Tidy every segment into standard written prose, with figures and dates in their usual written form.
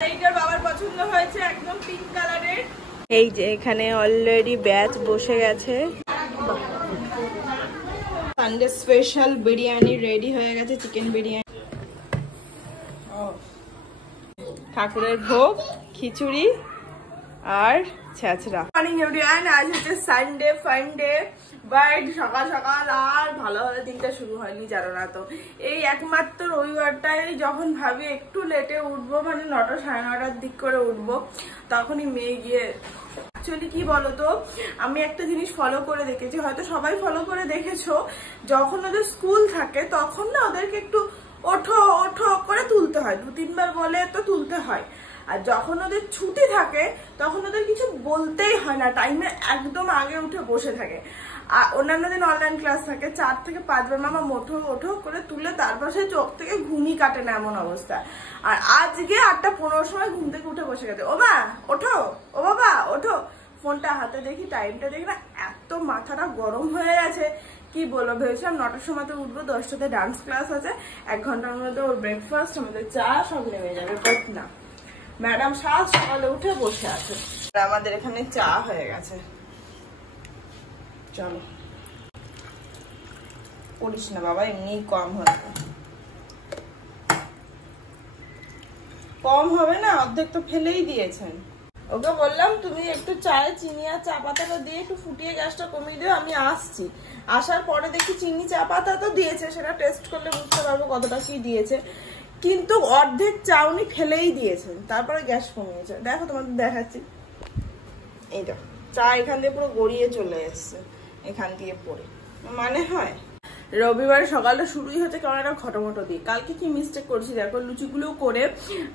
এইটার বাবার পছন্দ হয়েছে একদম পিঙ্ক কালারের। এই যে এখানে অলরেডি ব্যাচ বসে গেছে। সানডে স্পেশাল বিরিয়ানি রেডি হয়ে গেছে, চিকেন বিরিয়ানি, ঠাকুরের ভোগ, খিচুড়ি আর ছেঁচড়া। মর্নিং এভরিওয়ান, আজ হচ্ছে সানডে ফান্ডে, বাট সকাল সকাল আর ভালোভাবে দিনটা শুরু হয়নি জানো না তো। এই একমাত্র রবিবারটাই যখন ভাবি একটু লেটে উঠবো, মানে 9টা সাড়ে 9টার দিক করে উঠবো, তখনই মেয়ে গিয়ে অ্যাকচুয়ালি কি বলতো, আমি একটা জিনিস ফলো করে দেখেছি, হয়তো সবাই ফলো করে দেখেছো, যখন ওদের স্কুল থাকে তখন না ওদেরকে একটু ওঠো ওঠো করে তুলতে হয়, 2-3 বার বলে তো তুলতে হয়। আর যখন ওদের ছুটি থাকে তখন ওদের কিছু বলতেই হয় না, টাইমে একদম আগে উঠে বসে থাকে। আর অন্যান্য দিন অনলাইন ক্লাস থাকে, 4 থেকে 5 বার মামা ওঠো ওঠো করে তুলে তারপর সে চোখ থেকে ঘুমই কাটে না এমন অবস্থা। আর আজকে 8:15 সময় ঘুম থেকে উঠে বসে গেছে, ও মা ওঠো, ও বাবা ওঠো, ফোনটা হাতে দেখি, টাইমটা দেখি না, এত মাথাটা গরম হয়ে গেছে কি বলবো। ভেবেছিলাম 9টার সময় তো উঠবো, 10টাতে ডান্স ক্লাস আছে, 1 ঘন্টার মধ্যে ওর ব্রেকফাস্ট, আমাদের চা সব নেমে যাবে, বাট না, ম্যাডাম সাত সকালে উঠে বসে আছে। আমাদের এখানে চা হয়ে গেছে, চলো করিস না বাবা, এমনি কম হবে, কম হবে না, অর্ধেক তো ফেলেই দিয়েছেন। ওকে বললাম তুমি একটু চায়ে চিনি আর চা পাতাটা দিয়ে একটু ফুটিয়ে গ্যাসটা কমিয়ে দিও, আমি আসছি। আসার পরে দেখি চিনি চা পাতা তো দিয়েছে, সেটা টেস্ট করলে বুঝতে পারবো কতটা কি দিয়েছে, কিন্তু অর্ধেক চা উনি ফেলেই দিয়েছেন, তারপরে গ্যাস কমিয়েছে। দেখো তোমাদের দেখাচ্ছি, এইটা চা এখান দিয়ে পুরো গড়িয়ে চলে এসছে, এখান দিয়ে পড়ে, মানে হয় রবিবার সকালটা শুরুই হচ্ছে কেমন একটা খটোমটো দিয়ে। কালকে কি মিস্টেক করছি দেখো, লুচিগুলো করে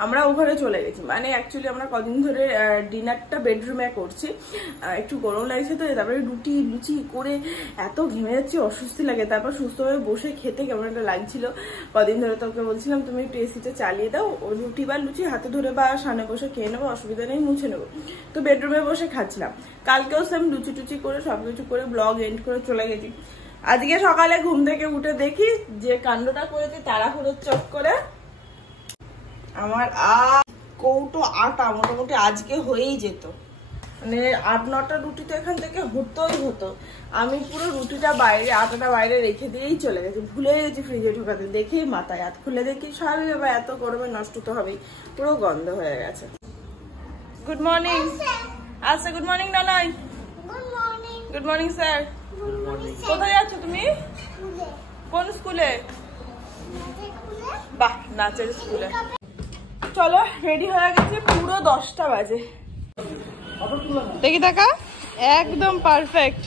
আমরা ওখানে চলে গেছি, মানে অ্যাকচুয়ালি আমরা কদিন ধরে ডিনারটা বেডরুমে করছি, একটু গরম লাগছে তো, তারপরে রুটি লুচি করে এত ঘেমে যাচ্ছি, অস্বস্তি লাগে, তারপর সুস্থভাবে বসে খেতে কেমন একটা লাগছিল। কদিন ধরে তোকে বলছিলাম তুমি একটু এসিতে চালিয়ে দাও, ও রুটি বা লুচি হাতে ধরে বা সামনে বসে খেয়ে নেবো, অসুবিধা নেই, মুছে নেবো, তো বেডরুমে বসে খাচ্ছিলাম। কালকেও সেম লুচি টুচি করে সবকিছু করে ব্লগ এন্ড করে চলে গেছি। আজকে সকালে ঘুম থেকে উঠে দেখি যে কাণ্ডটা করেছি তাড়াহুড়োর চক্করে, আমার কৌটো আটা মোটামুটি আজকে হয়েই যেত, মানে 8-9টা রুটি তো এখান থেকে হতেই হতো। আমি পুরো রুটিটা বাইরে, আটাটা বাইরে রেখে দিয়েই চলে গেছি, ভুলে গেছি ফ্রিজে ঢোকাতে, দেখেই মাথায় হাত খুলে দেখি স্বাভাবিক ব্যাপার, এত গরমে নষ্ট তো হবেই, পুরো গন্ধ হয়ে গেছে। গুড মর্নিং আচ্ছা, গুড মর্নিং নানাই, গুড মর্নিং স্যার। কোথায় যাচ্ছ তুমি? কোন স্কুলে? বাহ, নাচের স্কুলে। চলো রেডি হয়ে গেছে, পুরো 10টা বাজে, দেখি দেখা একদম পারফেক্ট।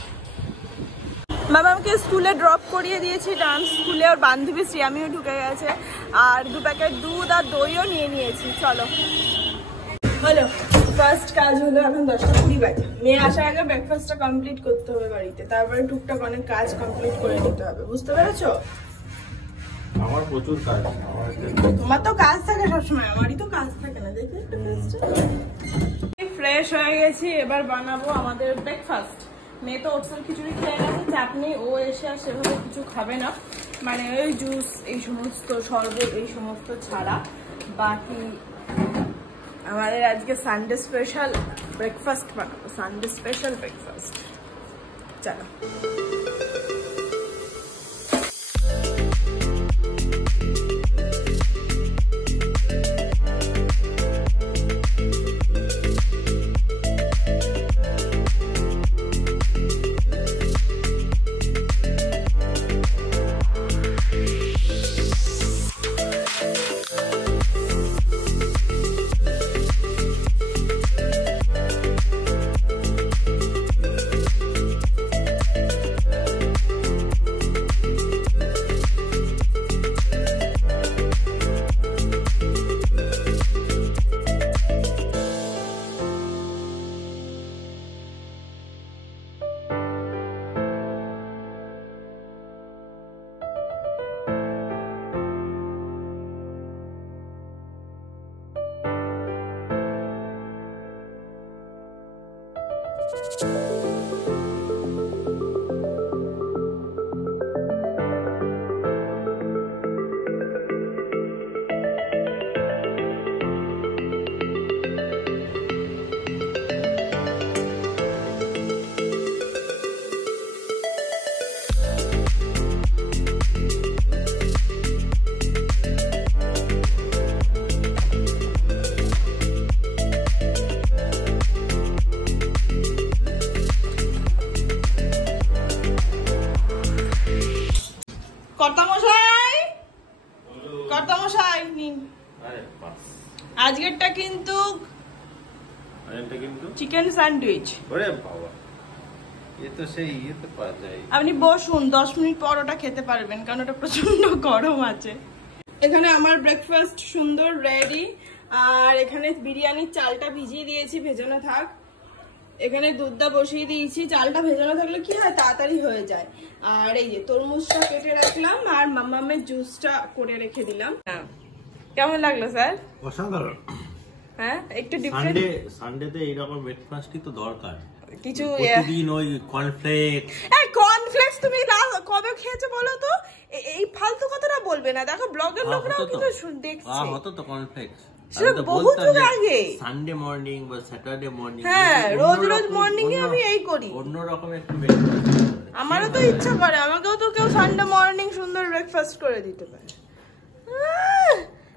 মামাকে স্কুলে ড্রপ করিয়ে দিয়েছি, ডান্স স্কুলে, ওর বান্ধবী শ্রিয়ামিও ঢুকে গেছে, আর 2 প্যাকেট দুধ আর দইও নিয়ে নিয়েছি। চলো হলো, ফার্স্ট কাজ হলো, এখন 10:20 বাজে, মেয়ে আসার আগে ব্রেকফাস্টটা কমপ্লিট করতে হবে বাড়িতে, তারপরে টুকটাক অনেক কাজ কমপ্লিট করে নিতে হবে, বুঝতে পেরেছো? আমার প্রচুর কাজ, তোমার তো কাজ থাকে সবসময়, আমারই তো কাজ থাকে না। দেখি ফ্রেশ হয়ে গেছি, এবার বানাবো আমাদের ব্রেকফাস্ট। মেয়ে তো ওটসের খিচুড়ি খেয়ে গেছে, চাটনি, ও এসে আর সেভাবে কিছু খাবে না, মানে ওই জুস এই সমস্ত, শরবত এই সমস্ত ছাড়া। বাকি আমাদের আজকে সানডে স্পেশাল ব্রেকফাস্ট বানাবো, সানডে স্পেশাল ব্রেকফাস্ট। চলো এটা কিন্তু চিকেন স্যান্ডউইচ। ওরে বাবা, এ তো সেই ইয়েতে পাওয়া যায়। আপনি বসুন, 10 মিনিট পর ওটা খেতে পারবেন, কারণ ওটা প্রচন্ড গরম আছে। এখানে আমার ব্রেকফাস্ট সুন্দর রেডি। আর এখানে বিরিয়ানির চালটা ভিজিয়ে দিয়েছি, ভেজানো থাক। এখানে দুধটা বসিয়ে দিয়েছি, চালটা ভেজানো থাকলে কি হয়, তাড়াতাড়ি হয়ে যায়। আর এই যে তরমুজটা কেটে রাখলাম, আর মামামের জুসটা করে রেখে দিলাম। কেমন লাগলো স্যার? অসাধারণ। হ্যাঁ, একটু ডিফারেন্ট। সানডেতে এইরকম ব্রেকফাস্টই তো দরকার। কিছু প্রতিদিন ওই কর্নফ্লেক্স। কর্নফ্লেক্স তুমি কবে খেয়েছো বলো তো? এই ফালতু কথাটা বলবে না। দেখো ব্লগের লোকরাও কিন্তু দেখছে। হতো তো কর্নফ্লেক্স বহুত আগে, সানডে মর্নিং বা স্যাটারডে মর্নিং। হ্যাঁ, রোজ রোজ মর্নিং এ আমি এই করি। অন্যরকম একটু ব্রেকফাস্ট আমারও তো ইচ্ছা করে, আমাকেও তো কেউ সানডে মর্নিং সুন্দর ব্রেকফাস্ট করে দিতে পারে।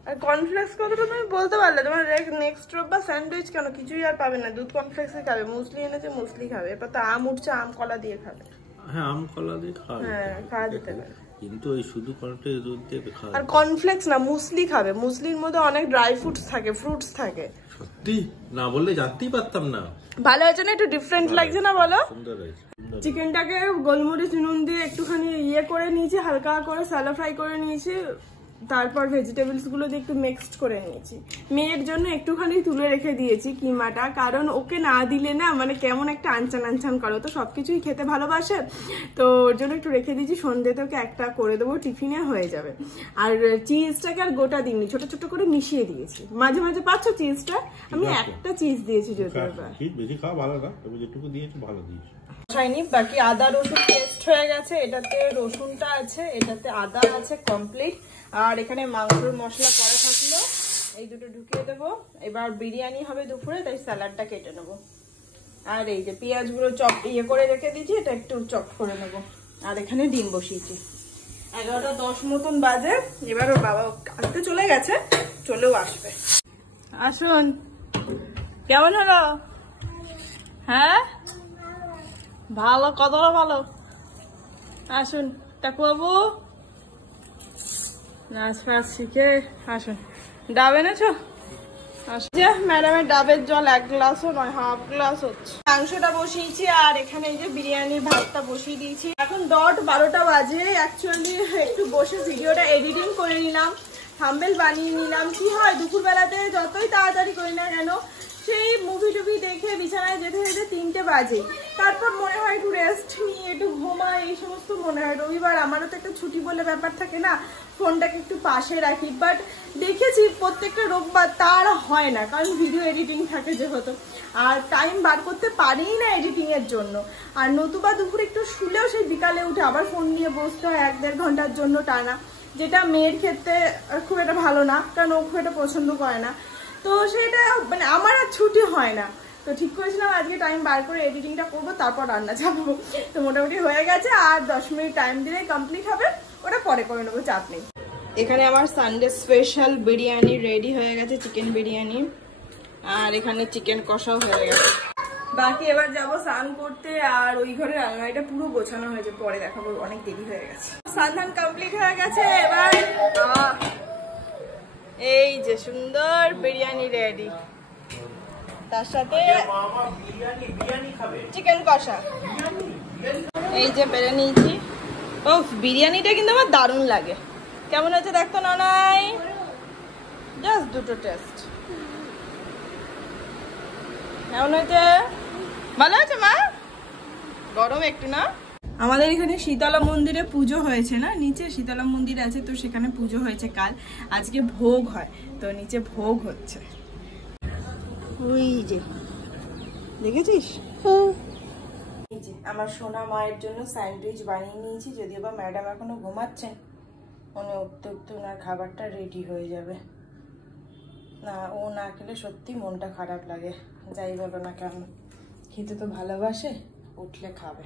আর কর্নফ্লেক্স কথাটা তুমি বলতে পারলে, তোমার নেক্সট রোববার স্যান্ডউইচ কেন, কিছুই আর পাবে না। দুধ কর্নফ্লেক্সে খাবে, মুসলি এনেছে মুসলি খাবে, এরপর তো আম উঠছে, আম কলা দিয়ে খাবে। হ্যাঁ, আম কলা দিয়ে খাবে, হ্যাঁ, খাওয়া যেতে পারে। কিন্তু ওই শুধু কর্নফ্লেক্স দুধ দিয়ে খাবে। আর কর্নফ্লেক্স না, মুসলি খাবে। মুসলির মধ্যে অনেক ড্রাই ফ্রুটস থাকে, ফ্রুটস থাকে। সত্যি না বললে জানতেই পারতাম না। ভালো হয়েছে না? একটু ডিফারেন্ট লাগছে না বলো? সুন্দর হয়েছে। চিকেনটাকে গোলমরিচ নুন দিয়ে একটুখানি ইয়ে করে নিয়েছি, হালকা করে স্যালো ফ্রাই করে নিয়েছি। তারপর ভেজিটেবলস গুলো দিয়ে একটু মিক্সড করে নিয়েছি। মেয়ের জন্য একটুখানি তুলে রেখে দিয়েছি কিমাটা, কারণ ওকে না দিলে না মানে কেমন একটা আনচান আনচান করো, তো সবকিছুই খেতে ভালোবাসে, তো ওর জন্য একটু রেখে দিয়েছি। সন্ধ্যেতে ওকে একটা করে দেবো, টিফিনে হয়ে যাবে। আর চিজটাকে আর গোটা দিইনি, ছোট ছোট করে মিশিয়ে দিয়েছি। মাঝে মাঝে পাচ্ছ চিজটা, আমি একটা চিজ দিয়েছি। যদি বেশি খাওয়া ভালো না, তবে যেটুকু দিয়েছি ভালো দিয়েছি। বাকি আদা রসুন পেস্ট হয়ে গেছে, এটাতে রসুনটা আছে, এটাতে আদা আছে কমপ্লিট। আর এখানে মাংসের মশলা করা থাকলো, এই দুটো ঢুকিয়ে দেবো। এবার বিরিয়ানি হবে দুপুরে, তাই স্যালাডটা কেটে নেবো। আর এই যে পেঁয়াজগুলো চপ করে রেখে দিয়েছি, এটা একটু চপ করে নেবো। আর এখানে ডিম বসিয়েছি। 11:10 মতন বাজে। এবার ওর বাবা আনতে চলে গেছে, চলেও আসবে। আসুন, কেমন হলো? হ্যাঁ, ভালো, কতটা ভালো। আসুন টাকু বাবু, নাচ ফাচ শিখে আসুন। ডাব এনেছো? ম্যাডামের ডাবের জল 1 গ্লাসও নয়, হাফ গ্লাস হচ্ছে। মাংসটা বসিয়েছি, আর এখানে এই যে বিরিয়ানির ভাতটা বসিয়ে দিয়েছি। এখন 12টা বাজে। অ্যাকচুয়ালি একটু বসে ভিডিওটা এডিটিং করে নিলাম, থাম্বনেল বানিয়ে নিলাম। কি হয়, দুপুরবেলাতে যতই তাড়াতাড়ি করি না কেন, সেই মুভি টুভি দেখে বিছানায় যেতে যেতে 3টে বাজে। তারপর মনে হয় একটু রেস্ট নিয়ে একটু ঘুমাই, এই সমস্ত মনে হয়। রবিবার আমারও তো একটা ছুটি বলে ব্যাপার থাকে না, ফোনটাকে একটু পাশে রাখি। বাট দেখেছি প্রত্যেকটা রোববার তার হয় না, কারণ ভিডিও এডিটিং থাকে যেহেতু, আর টাইম বার করতে পারিই না এডিটিং এর জন্য। আর নতুবা দুপুরে একটু শুলেও সেই বিকালে উঠে আবার ফোন নিয়ে বসতে হয় 1-1.5 ঘন্টার জন্য টানা, যেটা মেয়ের ক্ষেত্রে খুব একটা ভালো না, কারণ ও খুব একটা পছন্দ করে না। তো সেটা মানে আমার আর ছুটি হয় না। তো ঠিক করেছিলাম আজকে টাইম বার করে এডিটিংটা করবো, তারপর রান্না চাপাবো। তো মোটামুটি হয়ে গেছে, আর 10 মিনিট টাইম দিলে কমপ্লিট হবে, ওটা পরে করে নেবো, চাপ নেই। এখানে আমার সানডে স্পেশাল বিরিয়ানি রেডি হয়ে গেছে, চিকেন বিরিয়ানি। আর এখানে চিকেন কষাও হয়ে গেছে। বাকি এবার যাবো স্নান করতে, আর ওই ঘরের আলমারিটা পুরো গোছানো হয়েছে, পরে দেখাবো, অনেক দেরি হয়ে গেছে। স্নান কমপ্লিট হয়ে গেছে। এবার এই যে সুন্দর বিরিয়ানি রেডি, তার সাথে চিকেন কষা। এই যে বেড়ে নিয়েছি। ও, বিরিয়ানিটা কিন্তু আমার দারুণ লাগে। কেমন হয়েছে দেখতো ননাই? জাস্ট দুটো টেস্ট। কেমন হয়েছে? ভালো আছে মা? গরম একটু না? আমাদের এখানে শীতলা মন্দিরে পুজো হয়েছে না, নিচে শীতলা মন্দির আছে, তো সেখানে পুজো হয়েছে কাল। আজকে ভোগ হয়, তো নিচে ভোগ হচ্ছে। ওই যে দেখেছিস, এই যে আমার সোনা মায়ের জন্য স্যান্ডউইচ বানিয়ে নিয়েছি। যদিও বা ম্যাডাম এখনো ঘুমাচ্ছেন, উনি উঠতে উঠতে ওনার খাবারটা রেডি হয়ে যাবে। না, ও না খেলে সত্যি মনটা খারাপ লাগে, যাই বলো না কেন। খেতে তো ভালোবাসে, উঠলে খাবে।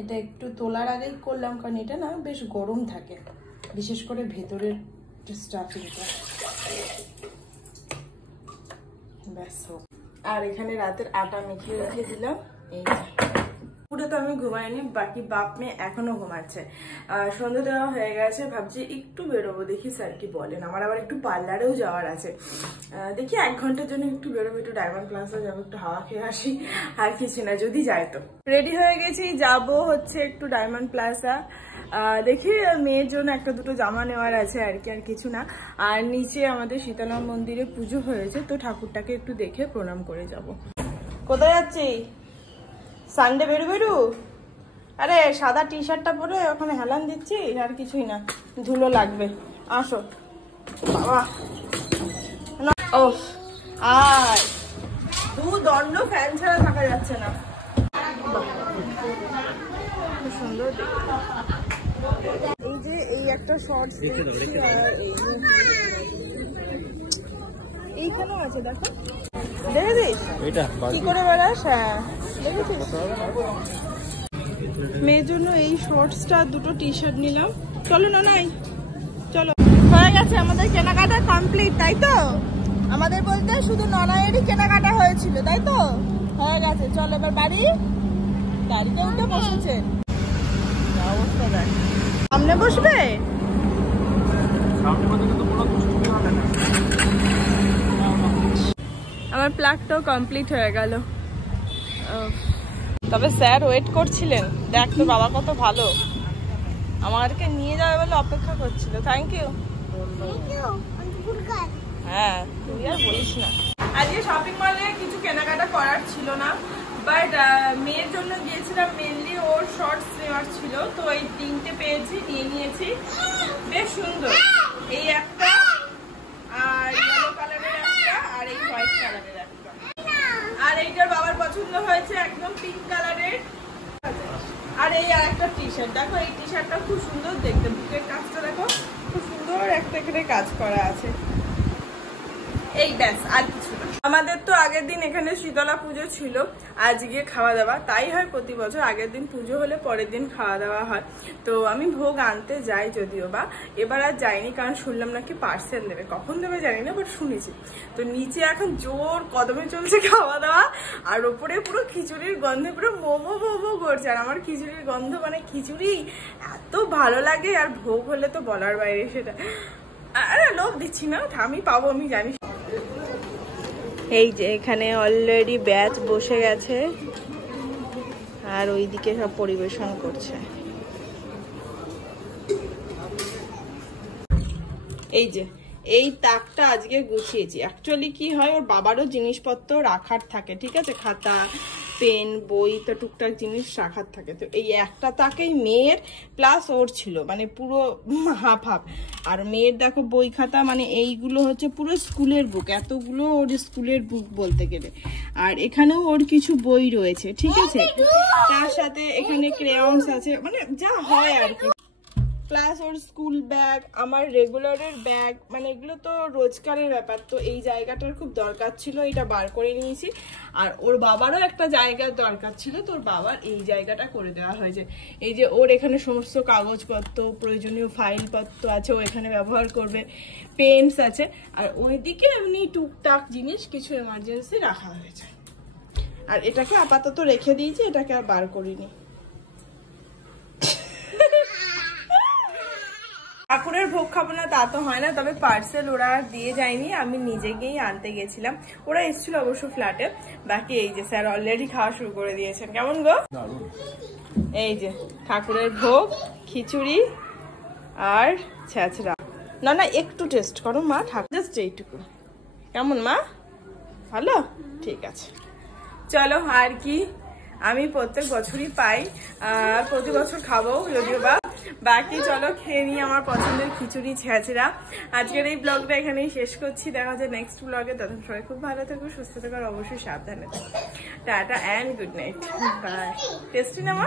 এটা একটু তোলার আগেই করলাম, কারণ এটা না বেশ গরম থাকে, বিশেষ করে ভেতরের স্টাফিংটা। ব্যাস হোক। আর এখানে রাতের আটা মেখে রেখে দিলাম। এই দুপুরে তো আমি ঘুমাইনি, বাকি বাপ মেয়ে এখনো ঘুমাচ্ছে। সন্ধ্যে দেওয়া হয়ে গেছে, ভাবছি একটু বেরোবো, দেখি স্যার কি বলেন। আমার আবার একটু পার্লারেও যাওয়ার আছে, দেখি 1 ঘন্টার জন্য একটু বেরোবো, একটু ডায়মন্ড প্লাজা যাবো, একটু হাওয়া খেয়ে আসি, আর কিছু না, যদি যাই তো। রেডি হয়ে গেছি, যাবো হচ্ছে একটু ডায়মন্ড প্লাজা, দেখি মেয়ের জন্য একটা দুটো জামা নেওয়ার আছে আর কি, আর কিছু না। আর নিচে আমাদের শীতলা মন্দিরে পুজো হয়েছে, তো ঠাকুরটাকে একটু দেখে প্রণাম করে যাব। কোথায় যাচ্ছি? সানডে বেরু। আরে সাদা টি শার্টটা পরে ওখানে হেলান দিচ্ছি, আর কিছুই না, ধুলো লাগবে। আসো বাবা। ও আর দণ্ড ফ্যান ছাড়া থাকা যাচ্ছে না, সুন্দর দেখতে। এই যে এই একটা শর্টস দেখছি, আর এইখানেও আছে, দেখো, দেখেছিস কি করে বেড়াস? হ্যাঁ দেখেছিস। মেয়ের জন্য এই শর্টসটা, দুটো টি শার্ট নিলাম। চলো না, নাই চলো। হয়ে গেছে আমাদের কেনাকাটা কমপ্লিট, তাই তো? আমাদের বলতে শুধু ননায়েরই কেনাকাটা হয়েছিল, তাই তো? হয়ে গেছে, চলো এবার বাড়ি। গাড়িতে উঠে বসেছে, অবস্থা দেখ। সামনে বসবে? আমার প্লাগটাও কমপ্লিট হয়ে গেল। তবে স্যার ওয়েট করছিলেন, দেখ তো বাবা কত ভালো, আমাদেরকে নিয়ে যাবে বলে অপেক্ষা করছিল। Thank you. হ্যাঁ তুই আর বলিস না। আজকে শপিং মলে কিছু কেনাকাটা করার ছিল না, বাট মেয়ের জন্য গিয়েছিলাম, মেনলি ওর শর্টস নেওয়ার ছিল, তো এই 3টে পেয়েছি, নিয়ে নিয়েছি। বেশ সুন্দর, এই একটা, আর ইয়েলো কালারের একটা, আর এই হোয়াইট কালারের একটা। আর এইটার বাবার পছন্দ হয়েছে একদম পিঙ্ক কালারের। আর এই আর একটা টি শার্ট, দেখো এই টি শার্টটা খুব সুন্দর দেখতে, বুকের কাজটা দেখো খুব সুন্দর একটা করে কাজ করা আছে। এই ব্যাস, আর কিছু না। আমাদের তো আগের দিন এখানে শীতলা পুজো ছিল, আজকে খাওয়া দাওয়া। তাই হয় প্রতি বছর, আগের দিন পুজো হলে পরের দিন খাওয়া দাওয়া হয়। তো আমি ভোগ আনতে যাই যদিও বা, এবার আর যাইনি, কারণ শুনলাম নাকি পার্সেল দেবে, কখন দেবে জানি না, বাট শুনেছি। তো নিচে এখন জোর কদমে চলছে খাওয়া দাওয়া, আর ওপরে পুরো খিচুড়ির গন্ধে পুরো মোমো মোমো করছে। আর আমার খিচুড়ির গন্ধ, মানে খিচুড়ি এত ভালো লাগে, আর ভোগ হলে তো বলার বাইরে সেটা। আরে লোভ দিচ্ছি না, আমি পাবো, আমি জানি। এই যে এখানে অলরেডি ব্যাচ বসে গেছে, আর ওইদিকে সব পরিবেশন করছে। এই যে এই তাকটা আজকে গুছিয়েছি। অ্যাকচুয়ালি কি হয়, ওর বাবারও জিনিসপত্র রাখার থাকে, ঠিক আছে, খাতা পেন বই তো টুকটাক জিনিস রাখার থাকে। তো এই একটা তাকেই মেয়ের প্লাস ওর ছিল, মানে পুরো হাফ হাফ। আর মেয়ের দেখো বই খাতা, মানে এইগুলো হচ্ছে পুরো স্কুলের বুক, এতগুলো ওর স্কুলের বুক বলতে গেলে। আর এখানেও ওর কিছু বই রয়েছে, ঠিক আছে, তার সাথে এখানে ক্রেয়ন্স আছে, মানে যা হয় আর কি। প্লাস ওর স্কুল ব্যাগ, আমার রেগুলারের ব্যাগ, মানে এগুলো তো রোজকারের ব্যাপার। তো এই জায়গাটার খুব দরকার ছিল, এটা বার করে নিয়েছি। আর ওর বাবারও একটা জায়গার দরকার ছিল, তো ওর বাবার এই জায়গাটা করে দেওয়া হয়েছে। এই যে ওর এখানে সমস্ত কাগজপত্র, প্রয়োজনীয় ফাইলপত্র আছে, ও এখানে ব্যবহার করবে, পেন্স আছে। আর ওইদিকে এমনি টুকটাক জিনিস কিছু এমার্জেন্সি রাখা হয়েছে। আর এটাকে আপাতত রেখে দিয়েছি, এটাকে আর বার করিনি। ঠাকুরের ভোগ খাবো না তা তো হয় না, তবে পার্সেল ওরা দিয়ে যায়নি, আমি নিজে গিয়েই আনতে গেছিলাম। ওরা এসেছিল অবশ্য ফ্ল্যাটে। বাকি এই যে স্যার অলরেডি খাওয়া শুরু করে দিয়েছেন। কেমন গো? এই যে ঠাকুরের ভোগ, খিচুড়ি আর ছ্যাঁচড়া। না না একটু টেস্ট করো মা, ঠাকুর জাস্ট এইটুকু। কেমন মা? ভালো? ঠিক আছে, চলো। আর কি, আমি প্রত্যেক বছরই পাই, আর প্রতি বছর খাবো যদিও বা। বাকি চলো খেয়ে নিই আমার পছন্দের খিচুড়ি ছ্যাঁচড়া। আজকের এই ব্লগটা এখানেই শেষ করছি, দেখা যায় নেক্সট ব্লগে। তখন সবাই খুব ভালো থাকো, সুস্থ থাকো, অবশ্যই সাবধানে থাকো। Tata and good night, bye. Tasty না মা?